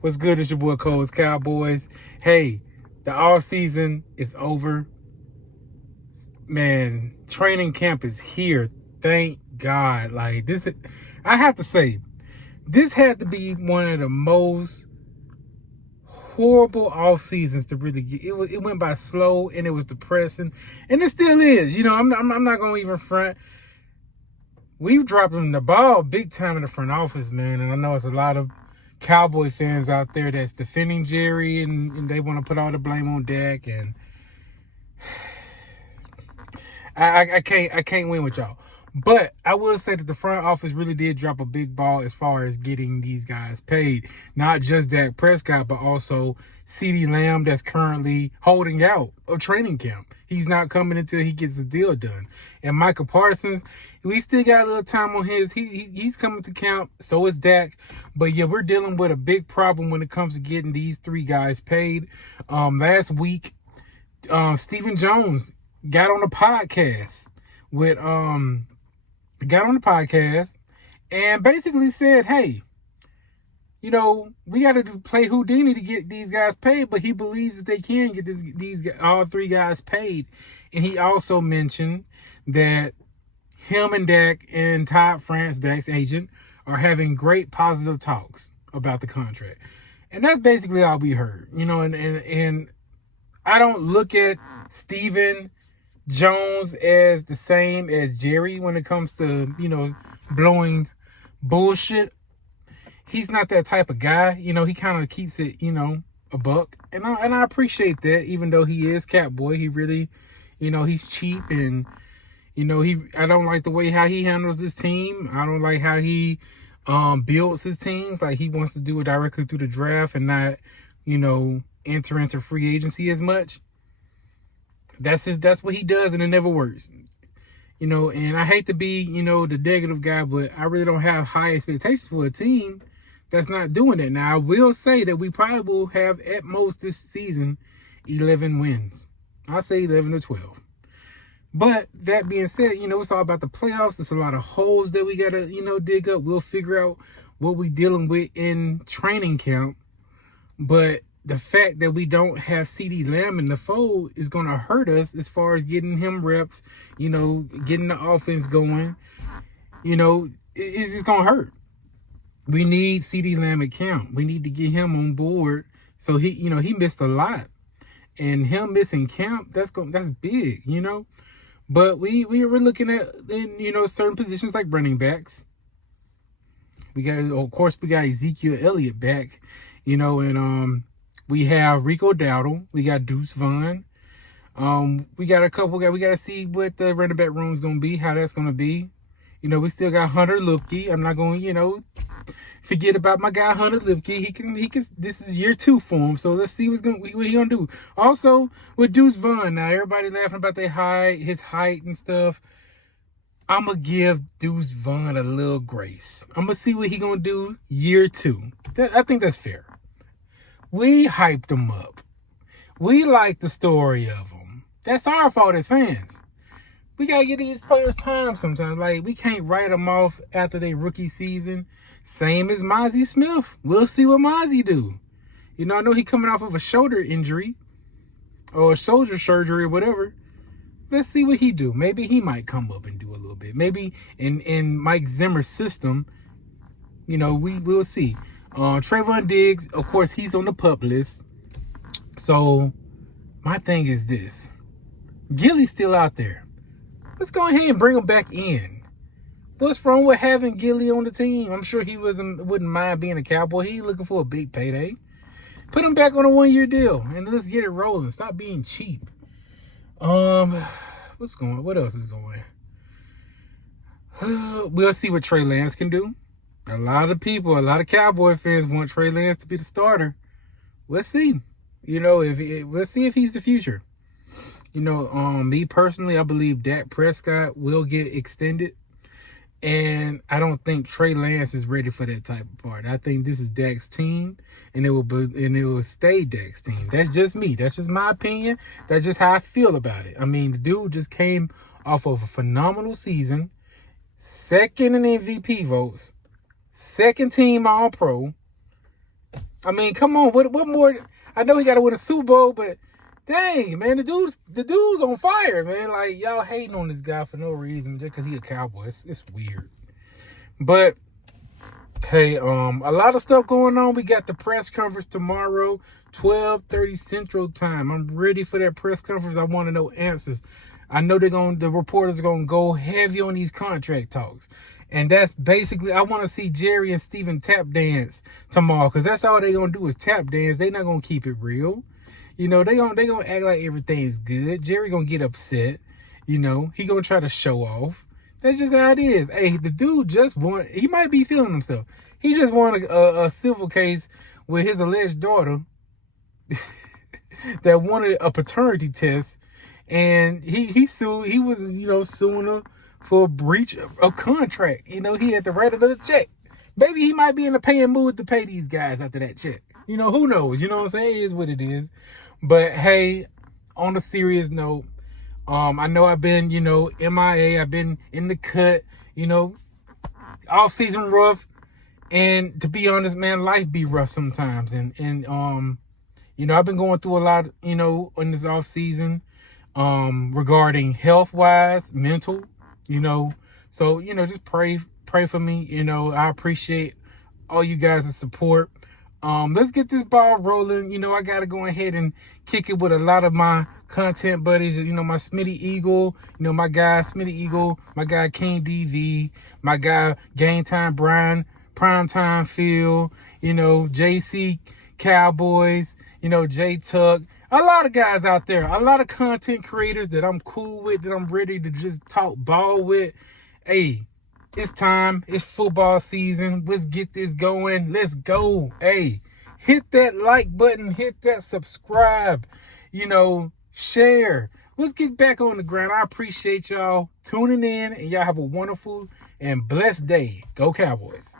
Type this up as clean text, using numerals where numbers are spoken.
What's good? It's your boy Cole's Cowboys. Hey, the off season is over. Man, training camp is here. Thank God. Like this, I have to say, this had to be one of the most horrible off seasons to really get. It went by slow and it was depressing, and it still is. You know, I'm not gonna even front. We've dropping the ball big time in the front office, man, and I know it's a lot of Cowboy fans out there that's defending Jerry and they want to put all the blame on Dak, and I can't win with y'all. But I will say that the front office really did drop a big ball as far as getting these guys paid. Not just Dak Prescott, but also CeeDee Lamb that's currently holding out of training camp. He's not coming until he gets the deal done. And Micah Parsons, we still got a little time on his. He's coming to camp. So is Dak. But yeah, we're dealing with a big problem when it comes to getting these three guys paid. Last week, Stephen Jones got on the podcast and basically said, hey, you know, we got to play Houdini to get these guys paid, but he believes that they can get these all three guys paid. And he also mentioned that him and Dak and Todd France, Dak's agent, are having great positive talks about the contract. And that's basically all we heard, you know, and I don't look at Stephen Jones as the same as Jerry when it comes to, you know, blowing bullshit. He's not that type of guy. You know, he kind of keeps it, you know, a buck. And I appreciate that, even though he is Catboy. He really, you know, he's cheap, and, you know, I don't like the way how he handles this team. I don't like how he builds his teams. Like, he wants to do it directly through the draft and not, you know, enter into free agency as much. That's what he does, and it never works. You know, and I hate to be, you know, the negative guy, but I really don't have high expectations for a team that's not doing it. Now, I will say that we probably will have at most this season 11 wins. I'll say 11 or 12. But that being said, you know, it's all about the playoffs. There's a lot of holes that we got to, you know, dig up. We'll figure out what we're dealing with in training camp. But the fact that we don't have CeeDee Lamb in the fold is going to hurt us as far as getting him reps, you know, getting the offense going. You know, it's just going to hurt. We need CeeDee Lamb at camp. We need to get him on board. So he, you know, he missed a lot. And him missing camp, that's big, you know. But we're looking at, you know, certain positions like running backs. We got Ezekiel Elliott back, you know, and we have Rico Dowdle. We got Deuce Vaughn. We got a couple guys. We got to see what the running back room is going to be, how that's going to be. You know, we still got Hunter Lupke. I'm not going to, you know, forget about my guy Hunter Lupke. He can. This is year 2 for him. So let's see what he gonna do. Also with Deuce Vaughn. Now everybody laughing about his height and stuff. I'm gonna give Deuce Vaughn a little grace. I'm gonna see what he gonna do year 2. I think that's fair. We hyped him up. We like the story of him. That's our fault as fans. We got to get these players time sometimes. Like, we can't write them off after their rookie season. Same as Mozzie Smith. We'll see what Mozzie do. You know, I know he coming off of a shoulder injury or shoulder surgery or whatever. Let's see what he do. Maybe he might come up and do a little bit. Maybe in Mike Zimmer's system, you know, we'll see. Trayvon Diggs, of course, he's on the PUP list. So my thing is this. Gilly's still out there. Let's go ahead and bring him back in. What's wrong with having Gilly on the team? I'm sure he wouldn't mind being a Cowboy. He's looking for a big payday. Put him back on a 1-year deal and let's get it rolling. Stop being cheap. What else is going? We'll see what Trey Lance can do. A lot of Cowboy fans want Trey Lance to be the starter. Let's see. You know, let's see if he's the future. You know, me personally, I believe Dak Prescott will get extended. And I don't think Trey Lance is ready for that type of part. I think this is Dak's team, and it will stay Dak's team. That's just me. That's just my opinion. That's just how I feel about it. I mean, the dude just came off of a phenomenal season, second in MVP votes, second team All-Pro. I mean, come on, what more? I know he got to win a Super Bowl, but dang, man, the dude's on fire, man. Like, y'all hating on this guy for no reason just because he a Cowboy. It's weird. But hey, a lot of stuff going on. We got the press conference tomorrow, 12:30 Central Time. I'm ready for that press conference. I want to know answers. I know the reporters are gonna go heavy on these contract talks. And that's basically, I want to see Jerry and Steven tap dance tomorrow, because that's all they gonna do is tap dance. They not gonna keep it real. You know, they gonna act like everything's good. Jerry gonna get upset. You know, he gonna try to show off. That's just how it is. Hey, the dude just won. He might be feeling himself. He just won a civil case with his alleged daughter that wanted a paternity test, and he sued. He was, suing her for a breach of contract. You know, he had to write another check. Maybe he might be in a paying mood to pay these guys after that check. You know, who knows? You know what I'm saying? It is what it is. But hey, on a serious note, I know I've been, MIA. I've been in the cut, off season rough. And to be honest, man, life be rough sometimes. And I've been going through a lot, in this off season, regarding health wise, mental, so, just pray for me. I appreciate all you guys' support. Let's get this ball rolling. I got to go ahead and kick it with a lot of my content buddies. My Smitty Eagle, my guy Smitty Eagle, my guy King DV, my guy Game Time Brian, Primetime Phil, JC Cowboys, J Tuck. A lot of guys out there, a lot of content creators that I'm cool with, that I'm ready to just talk ball with. Hey, it's time. It's football season. Let's get this going. Let's go. Hey, hit that like button. Hit that subscribe. Share. Let's get back on the ground. I appreciate y'all tuning in, and y'all have a wonderful and blessed day. Go Cowboys.